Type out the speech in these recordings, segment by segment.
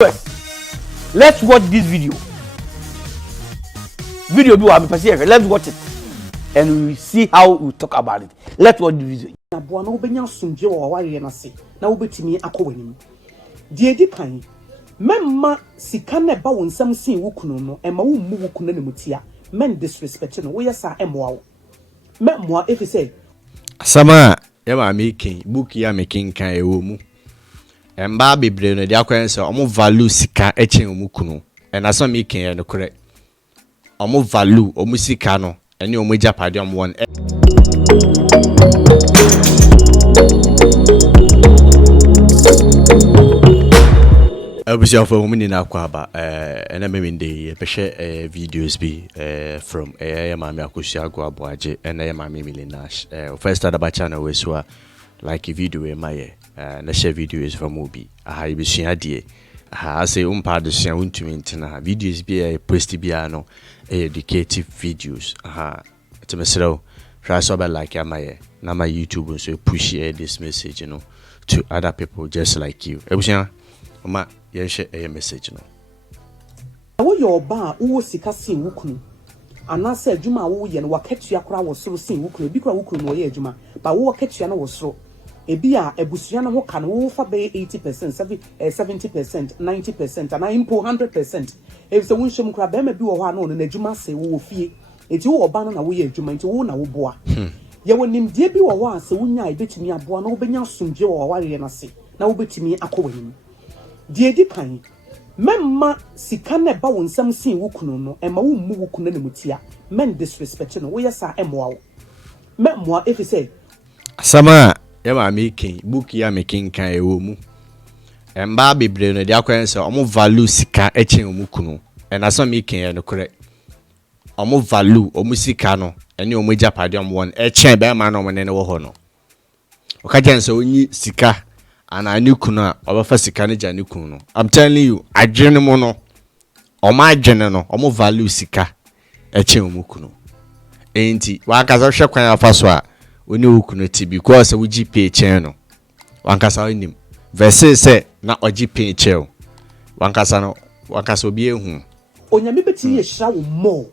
Let's watch this video. Video do have a let's watch it and we will see how we talk about it. Let's watch the video. Aboa na obenya sumje wa waware na se na obetimi akọwanim. Die di kan memma sika na ba wonsam sin wukunu no ema wo mu wukunu na mutia men disrespect no wo yesa emoa wo. Memmoa efise Sama ya ma making book ya making kan ewo mu. Emba bebre no dia kwense omo value sika echen omu kunu. And as some making ya no correct. Omo value omu sika no ene omu japade omo won. Obviously for women in Aquaba, and I'm in the videos be from Mami Akusia Guabuaje and Mami Milinash. First start about channel was like a video in my and share videos from Mobi. I be seeing idea. I say part the sound to maintain videos be a postibiano, educative videos. To myself, try so bad like my YouTube so push this message, to other people just like you. Ma ye share a message no. Wo your ba wo sika sin wukunu. Anase adwuma wo ye no waketua kora wo soro sin wukunu. Bi kora wukunu no ye adwuma. Ba wo waketua no wo soro. Ebi a ebusua no ho ka no wo fa be 80%, 70%, 90% and impo 100%. If so wonhwem kora ba ma bi wo ho ano no adwuma se wo fie. Enti wo ba no na wo ye adwuma enti wo na wo boa. Ye wonim die bi wo ho ase wonya ebetimi aboa no wo benya somdwe wo waware na se. Na wo betimi akọwanim. Die di kan memma sika na ba wonsam sin wukunu no ema wo mu wukunu na mutia men disrespect no wo yesa emoa wo memmoa efise Sama ya ma making book ya making kan ewo mu emba bebre no dia kwense omo value sika echen omu kunu and as some making ya no correct omo value omu sika no ene omu japade omo won echen be ma no mo ne wo ho no okajense onyi sika ana ni kunu obafa sika ne jani kunu. I'm telling you, adwene mo no omo adwene no omo value sika eche omu kunu. Enti wakaza hwe kwan afa so a oni okunu ti because we GP chen no wankasa onim verse say na OGP chen wankasa no wankasa obi ehu onyame beti ye hira wo mo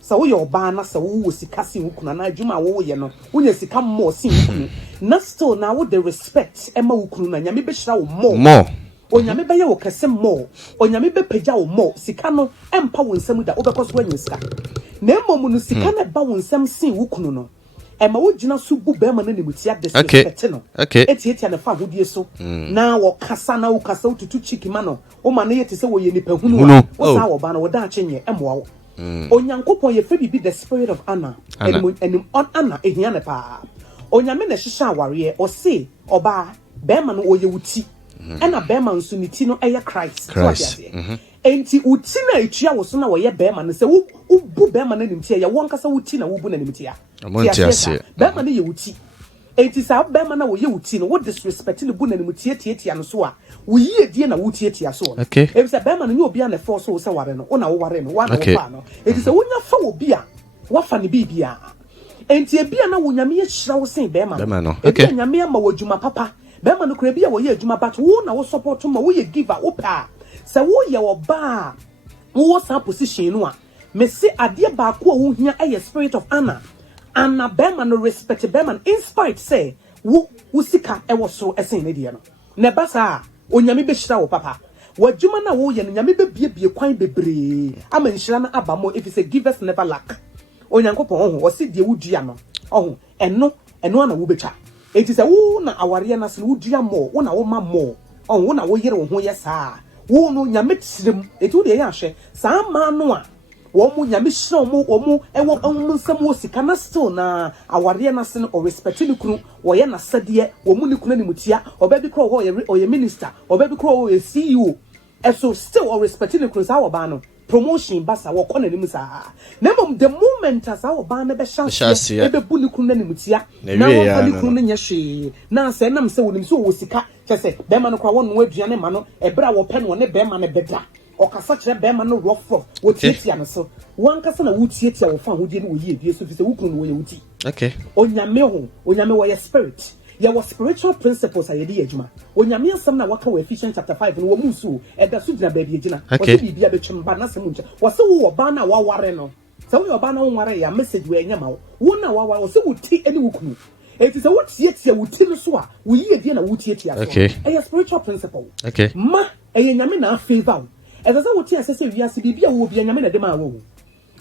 sa wo ye oba na sa wo sika sin wukunu na adwuma wo ye no wonya sika mo sin wukunu na still na wo the respect ema wukunu na nyame be hira wo mo onyame be ye wo kese mo onyame be pagya wo mo sika no empa wo nsam da obekoso wanyu sika na emom no sika na ba wo nsam sin wukunu no ema wo gina so bu be ma na nemutia disrespect no eti na fa hodie so na wo kasa na wo kasa tutu chiki ma no wo ma na yete se wo ye nipa hunu wo sa wo ba na wo da chenye emoa wo onyankopon ye fe bi the spirit of Anna enim on Anna ehia ne pa onyame na hihya aware o se oba be ma no oye wuti ena be ma nso ni ti no eye Christ enti uti na etua wo so na wo ye be ma no se wo bu be ma na nimtia ye won kasa wuti na wo bu na nimtia be ma no ye wuti enti sa be ma na wo ye wuti no wo disrespect ne bu na nimtia tietia no so a wo yie die na wuti tietia so e se be ma no nye obi na force wo se ware no na wo ware no wa na wo fa no enti se wonya fa obi a wa fa ne bibia enti ebia na wo nyame ye hira wo sen be ma no ebia nyame ma wo dwuma papa be ma no kura bia wo ye dwuma but wo na wo support ma wo ye giver wo pa se wo ye wo ba wo sa position no a me se ade ba ko wo hia e spirit of Anna Bema no respect Bema in spite say wo sika e wo so esen ne de no ne ba sa onyame be hira wo papa wadwuma na wo ye no nyame be bie kwan bebre ama nhira na abamo if say give us never lack onyankopon ho o se de wudua no eno na wo betwa enti se wo na aware na se wudua mo wo na wo ma mo wo na wo yere wo ho ye saa wo no nyame tirem enti wo de ye ahwe saa ma no a wo mu nyame hira wo mu ewo nsam wo sika na still na aware na se no o respect ni kunu wo ye na sade wo mu ni kunu ni mutia obabi kro wo ye minister obabi kro wo ye CEO eso still o respect ni kunu sa wo ba no promotion basa wo kona nim sa na mom the moment as our ba na be chance e be bu ni kunu na nimutia na wo fa ni kunu nya hwe na se nam se wonim so wo sika chese be ma no kwa won no aduane ma no e bra wo pe no ne be ma na beda o kasa kire be ma no rough wo tietia no so wan kasa na wo tietia wo fa hodie no wo yie die so fi se wo kunu no wo ye wuti onyame wo ye spirit was spiritual principles a yedi adwuma onyame asem na waka Ephesians chapter 5 no wo musu e da so gina baby gina okay. bibia betwem ba na asem nche wose wo ba na waware no se wo ba na waware ya message we enya ma wo na waware wose wo ti ene wo kunu eti se wo tie wo ti no so a wo yi edie na wo tie so e spiritual principle ma e nyame na favor eza se wo ti asese wiase bibia wo bia nyame na de ma wo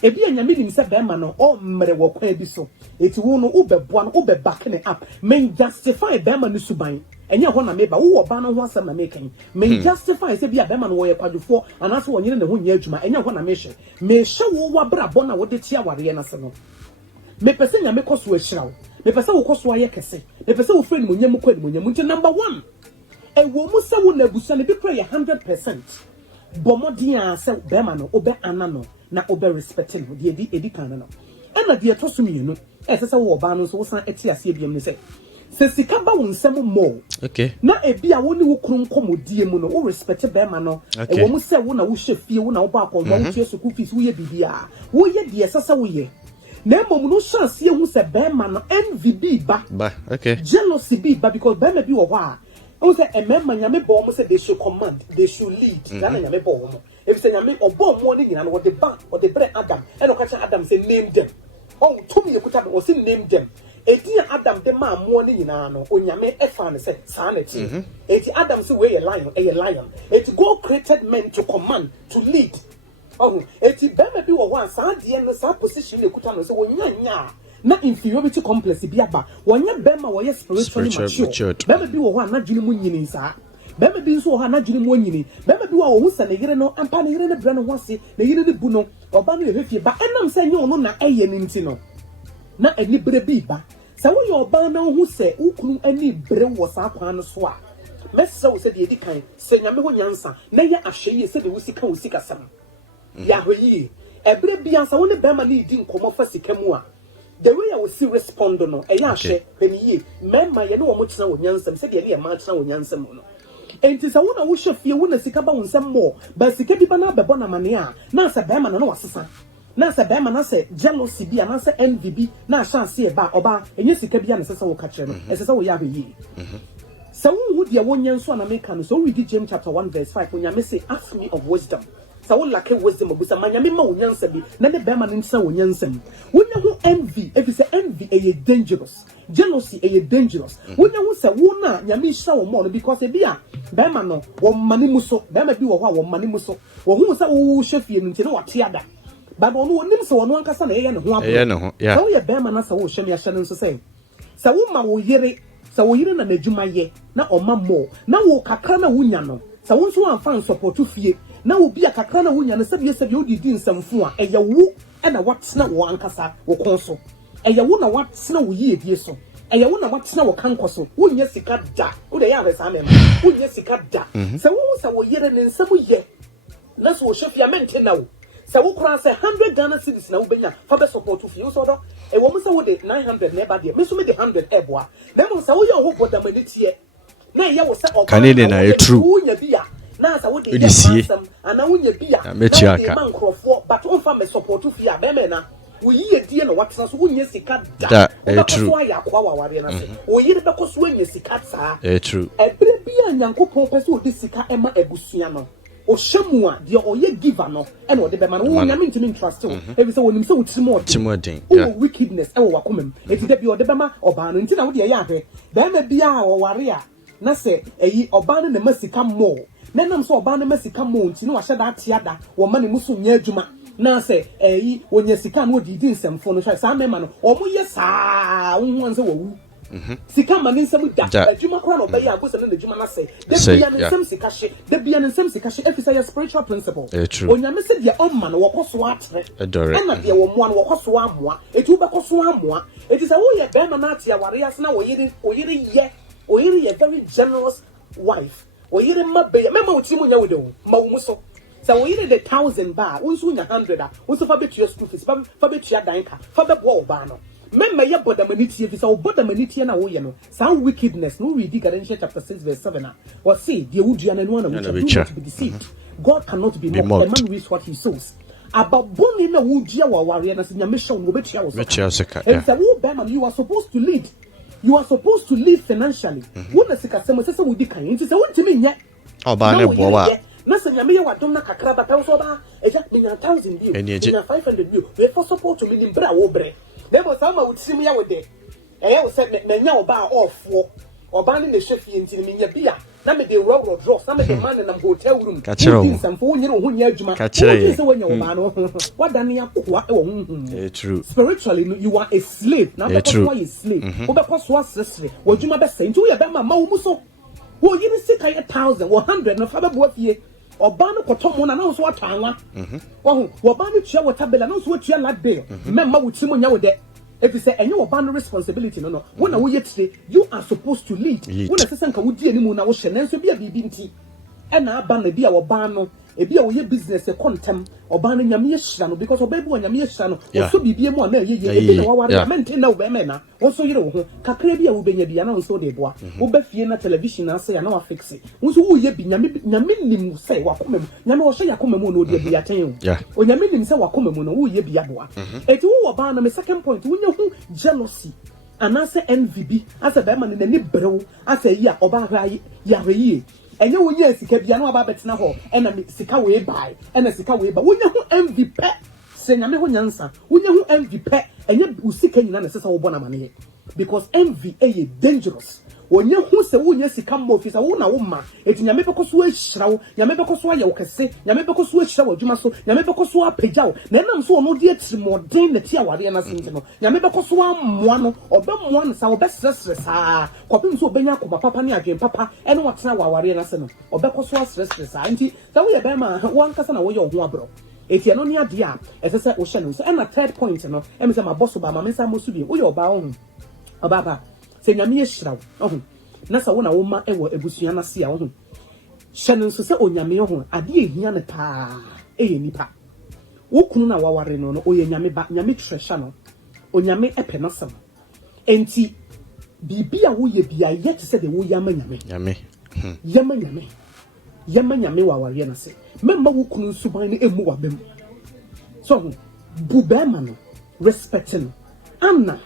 ebi anyame nim se be ma no o mmere wo kwa bi so eti wo no ubeboa no back ne up men justify be ma no suban enye ho na meba wo ba no ho asem na mekan men justify se bia be ma no wo ye kwadufo anaso wo nyine ne ho nya adwuma enye ho na me hye wo wa brabo na wo de tia ware na se no me pese nyame koso ahira wo me pese wo koso aye kese me pese wo friend mo nyam kwa ni mo nyam nti number 1 e wo mu se wo na busa ne bi pray 100% bomodin a se be ma no obe anano na obe respecting no de edi kan no na de to so mienu e se wo ba no so wo san eti ase ebiem ne se sika ba wo nsem mo na ebi a wo ni wo krum komodie mu no wo respect be ma no e wo mu se wo na wo hye wo na wo ba akọ wo tie school fees wo ye bibia wo ye de sesa wo ye na mom no chance ye hu se be ma no NVB ba jealousy ba because be ma bi wo ho a o say e memma nyame bo mo say they should command they should lead na nyame bo mo if say nyame obo mo ni nyina no the ban or the bread Adam e no catch Adam say name them oh to me yekuta o say name them edi Adam de ma mo ni nyina no onyame e fa ne say sa na ti edi Adam say we a lion edi God created men to command to lead oh edi be ma bi wo wan sa de no sa position yekuta no say wonyanya na inferiority complex bi aba wonya bema wo ye spiritually mature bema bi wo ho anadwene mu nyini sa bema bi nso wo ho anadwene mu nyini bema bi wo sa ne yire no ampa ne yire ne bre no ho ase ne yire ne bu no oba no ehefie ba enam se nye ono na eye ne nti no na ani bre bi ba sa wo ye oba na ho se ukunu ani bre wo sa kwan no so a mesa wo se de edi kan se nyame ho nyansa na ye ahweye se de wo sika sam ya hweyi ebre bi ansa wo ne bema ne di nkomo fa sika mu a the way I will see respond no e ya hye peniye memma ye no wo motena wo nyansam se de ye ma tena wo nyansam no enti sa wo na wo hwefie wo na sika ba wo nsam mo ba sika bi ba na bebo na mane a na sa be ma no wasesa na sa be ma na se jealousy bi na se NVB na chance e ba oba enye sika bi na sesa wo ka kire no sesa wo ya hweyi sa wo hu de wo nyanso na make no so we read James chapter 1 verse 5 when you say ask me of wisdom sa wo lack wisdom obusa manyame ma wo nyansa bi na ne be ma ne nsa wo nyansa mu wonya ho envy if you say envy e dangerous jealousy e dangerous wonya ho say wo na nyame hira wo mo no because e bi a be ma no wo mane mu so be ma bi wo ho a wo mane mu so wo hu say wo hwefie no nti na wo te ada ba no onim say wo no ankasa na ye ne ho abo so ye be ma na say wo hwe me ahye no so say sa wo ma wo yire sa wo yire na nadwuma ye na o ma mo na wo kakra na wo nya no sa wo nso amfa support fie na obi akakra na wonya no sabie odidi nsamfu a eye wo na watena wo ankasa wo konso eye wo na watena wo yiedie so eye wo na watena wo kankoso wonya sika da wo de ya hwesa mema wonya sika da se wo sa wo yere ne nsam ye na so wo hwefia mente na wo se wo kura se 100 Ghana cedis na wo benya fa be support fie so do e wo mo se wo de 900 na ba de me so me de 100 eboa na mo se wo ye ho boda manitie na ye wo se o kanene na e true wonya bia na sa wo de ana wonya bia na mechiaka mankrofo but on fa me support fi a be me na wo yi edie na watena so wonya sika da true so ya kwa waware na se wo yi de ko so wonya sika saa true ebre bia nyankopon pese wo de sika ema abusua no o hwemu a de o ye giver no e na o de be ma no wo nyame ntimi trust wo e bi se wonim se wo timodin o wickedness e wo wakomam e ti de bia o de be ma oba no nti na wo de ye ahwe be ma bia a wo ware a na se eyi oba no na masika mo na nam so oba no masika mo nti no wahye da atiada wo ma ne muso nya adwuma na se eyi wonya sika no didi nsamfo no hwe sa mema no o mo ye saa wo nse wo wu sika ma ne nsam da adwuma kora no be ya ko se na adwuma na se de bia ne nsam sika hye de bia ne nsam sika hye efisa ya spiritual principle onyame se de omma no wo koso atere na de wo moa no wo koso amoa etu be koso amoa eti se wo ye be ma na ate aware ase na wo yire ye very generous wife oyire mabe mema utimu nya wode ma wo muso sa oyire the 1000 ba unsu nya 100 a unsu fa betua school fees fa betua danka fa bebo oba no mema ye bodamanitie fi sa obodamanitie na wo ye no sa wickedness no read Galatians chapter 6 verse 7 a what say the wudua na no na be deceived God cannot be mocked. The man reaps what he sows ababoni na wudua wa ware na se nya me show no betua wo so and sa wo be man you are supposed to lead you are supposed to live financially. Wona sika sema sese wodi kan nti se wontimi nye oba na bo wa na se nyame ye wadom na kakra ba tawo so ba eja menya 1000 bio menya 500 bio we for support to me nimbra wo bre dem so ma wotim ya wode eye wo se menya oba offo oba ne hwefie nti menya bia na me de row dross na me de man na hotel room nsamfo wo nyere ho nya adwuma wo se wonya oba no wadane yakoa e wo hu true spiritually you are a slave now because why you slave wo be kwaso asresre wo adwuma be sai nti wo ye be ma wo mu so wo yiri sika 1000 100 na fa be bo afie oba no kotomo na so atanwa wo ba no tua watabela na so tua ladbill memma wo timo nya wo de if you say any oba no responsibility no when wo yetire you are supposed to lead when say nka wo di animu na wo hye nanso bia bibi nti e na aba na bia wo ba no e bia wo ye business e kontem oba no nyame yehira no because oba bi wo nyame yehira no wo so bibie mu na ye e bi na wo ware maintain na wo be me na wo so yire wo ho kakra bia wo benya bia na wo so de boa wo ba fie na television na say na wa fix wo so wo ye bi nyame nim say wa komam nyame wo hye yakomam no de bia ten o nyame nim say wa komam no wo ye bia boa eti wo oba no me second point wo nya hu jealousy anase envy asa be ma ne ni brew asa yi a oba hra ya hwe enye wonya sika bia na aba betena ho ena sika we buy ena sika we buy wonya hu envy pe se nyame ho nyansa wonya hu envy pe enye usika nyina na sesa wo bona mane because envy is dangerous wonya hu se wonya sika mo ofisa wo na wo ma eti nyame bekoso ahira wo nyame bekoso aye wo kese nyame bekoso ahira wo adwuma so nyame bekoso apagya wo na enam so ono de atrimodin na ti aware na sente no nyame bekoso amoa no obemoa no sa obesresre sa kopim so obenya akoma papa ne adwen papa ene watena aware na se no obekoso asresre sa nti sa wo ye be ma wo ankasa na wo ye ho abro eti eno ne ade a esese wo hye no so ena third point no emi se ma boss ba ma mensa mo su bi wo ye oba ho oba ba se nyame yehira wo na sa wo na wo ma ewo ebusua na se a wo hyene nso se onyame ho ade ehia ne pa nipa wo kunu na waware no no oye nyame ba nyame treasure no onyame epe na sam enti bibia wo ye bia yet se de wo yama nyame yama nyame waware na se memma wo kunu suban ne emu wabem so bu be ma no respecting anna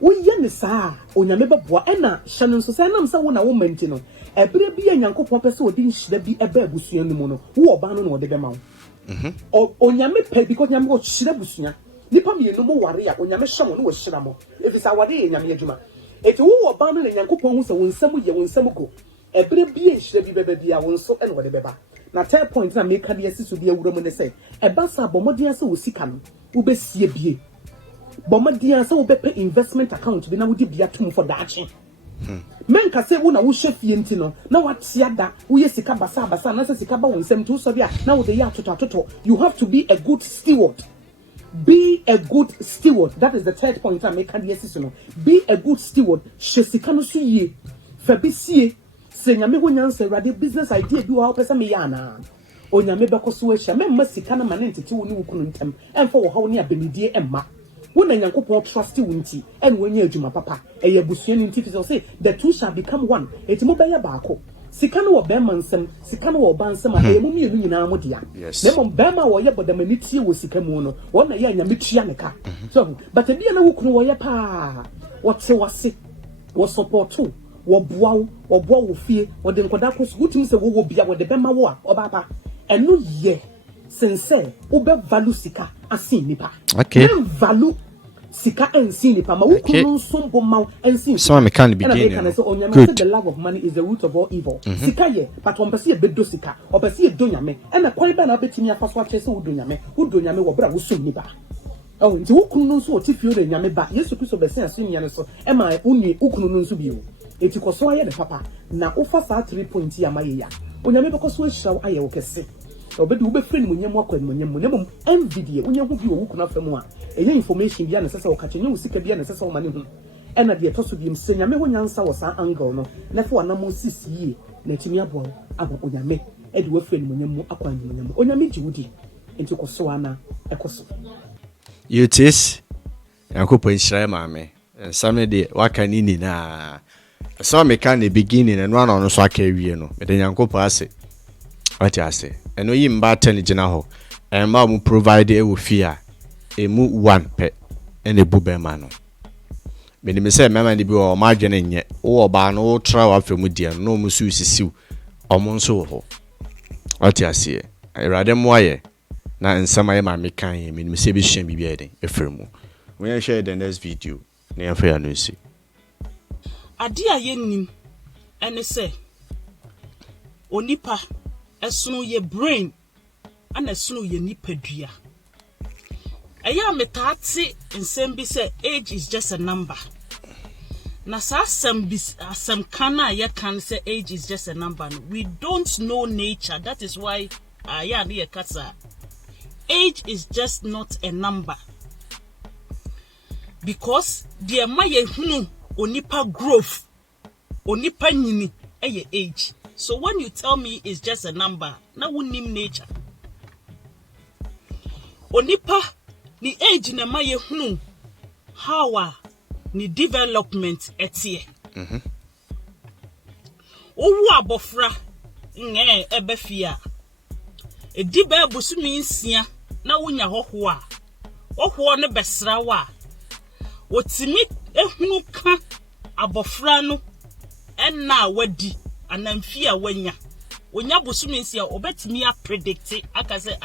wo ye ne saa onyame beboa ena hyene nso se nam se wo na wo manti no ebere bia nyankopon pese odi nhira bi eba abusua no mu no wo oba no na ode be ma wo onyame pe because nyame wo hyira busua nipa mienu mo ware a onyame hye mo no wo hyira mo efisa wade ye nyame adwuma eti wo oba no na nyankopon hu se wo nsam ye wo nsam go ebere bia nhira bi beba bia wo nso ena wode beba na third point na make de asiso bia wura mo ne se eba sa bomodin ase wo sika no wo besie bie bomadian say wo bepe investment account bi na wodi bia tum for daachi men ka say wo na wo hwefie nti no na watia da wo ye sika basa na say sika ba wonsem to so bia na wo de ya toto you have to be a good steward that is the third point I make the assist no be a good steward hwe sika no so yie fa bi sie se nyame ho nyansa rade business idea bi wo pesa me ya na onyame bekoso ahia me ma sika na ma ne ntete wo ni wo kunu ntem emfa wo hawo ne abenidie emma when Yankopon trust you nti and when you adwuma papa e yabusuani nti to say the two shall become one eti mo be ya baako sika no wo be mansem sika no wo bansem a e mo mienu nyina mo dia na mo be ma wo ye bodamani tie wo sika mu no wo na ye nyame tua ne ka so but bia na wo kunu wo ye pa wo te wase wo support wo boa wo fie wo de nkoda ko so wutim se wo bia wo de be ma wo a obaba eno ye sincere wo be value sika asin nipa okay value sika ensin nipa ma wo kunu sombo ma ensin so me can begin good the love of money is the root of all evil sika ye but on pese e bedo sika o pese e do nyame e na kwai ba na betimi afa so ache se wo do nyame wo bra wo som nipa oh nti wo kunu so o ti fio de nyame ba Yesu Kristo be sen aso nyane so e ma uni wo kunu nso bi o eti koso aye de papa na wo fa sa 3 point ya ma ye ya onyame be koso ehira aye wo kese obedi wo be friend munyam akwa munyam envy onye hu bi wo kuna famu a eye information bia na sese wo ka chenye wo sika bia na sese wo mane hu ena de to so bi msenyame ho nyansa wo sa angle no na fa na mo sisi na timi abo onyame e de wo friend munyam akwa munyam onyame jiwudi enti koso ana ekoso yotis Yankopon nhyira maame nsame de waka ni na so me kan the beginning and one on so aka wie no me de Yankopon ase what you say eno yi mba ten gina ho ma mu provide e wo fia emu one pe ene bu be ma no me say mema ni bi o ma adwene nye wo ba no wo tra wa femu dia no mu su sisiw omo nso ho oti ase erade mo aye na nsama ye ma me kan ye me say be hia bibia eden efremu we share the next video na ya fa ya no si ade a yennim ene say onipa esunu ye brain ana esunu ye nipadua eya metati nsem bi say age is just a number na some kana ye can say age is just a number. We don't know nature. That is why age is just not a number. Because the maye hunu onipa growth, onipa nyini age. So when you tell me it's just a number, na wunim nature. Onipa the age na maye hunu how ni development etie. Owu abofra nge ebefia. Ediba busumi nsia na wonya hoho a. Hoho ne besra wa. Otimi ehunu ka abofra no enna wadi anamfia wanya. Onya busumi nsia obetimi a predict aka say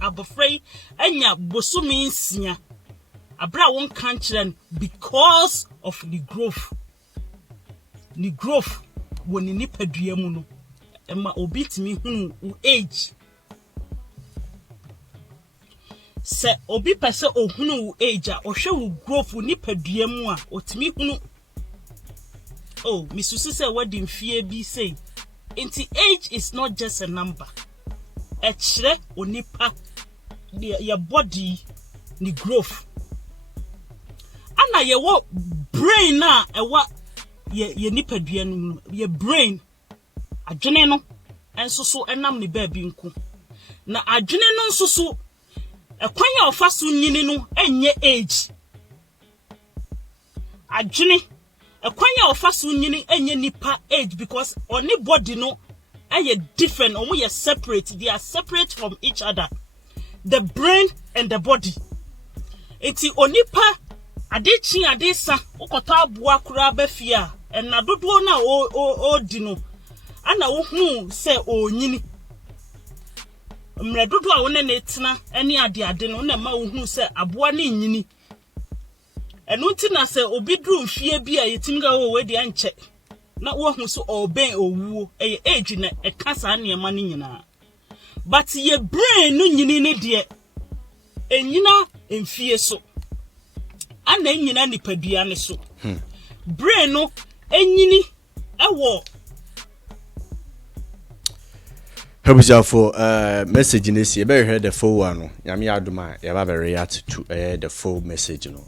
abofra enya busumi nsia. Abra won can't because of the growth. The growth when ni nipadua mu no. Ema obitimi hunu age. Se obi pese ohunu age a ohwe growth nipadua mu a otimi hunu. Oh, misusu say wedding fie bi say. Inti age is not just a number. Echre onipa your body ni growth. Na ye wo brain na ewa ye nipadua no ye brain adwene no enso so enam ne ba bi nku na adwene no nso so ekwan ya ofa so nyini no enye age adwene ekwan ya ofa so nyini enye nipa age because oni body no eye different omo ye separate, they are separate from each other, the brain and the body. Eti onipa adechi adesa ukota abua kura befia na dodo na o dino ana wo hu se onyini mre dodo a wona na etina ene ade no na ma wo hu se aboa na nyini eno ntina se obi dru mfie bi a yetimga wo we de anche na wo hu so oben owuo eye age na ekasa na ema ni nyina but ye brain no nyini ne de enyina emfie so ana nyina nipadua ne so brain no enyini ewo Habuja for message in this, you better hear the full one. Yami Aduma, you have a react to the full message. No,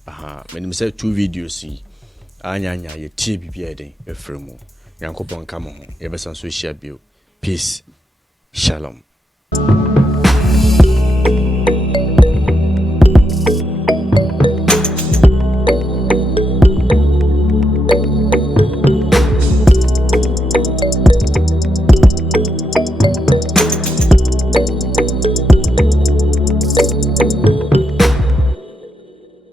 when you say 2 videos, see, Anya, your TBB, a frame. Yanko Bon, come on, you have some social bill. Peace, shalom.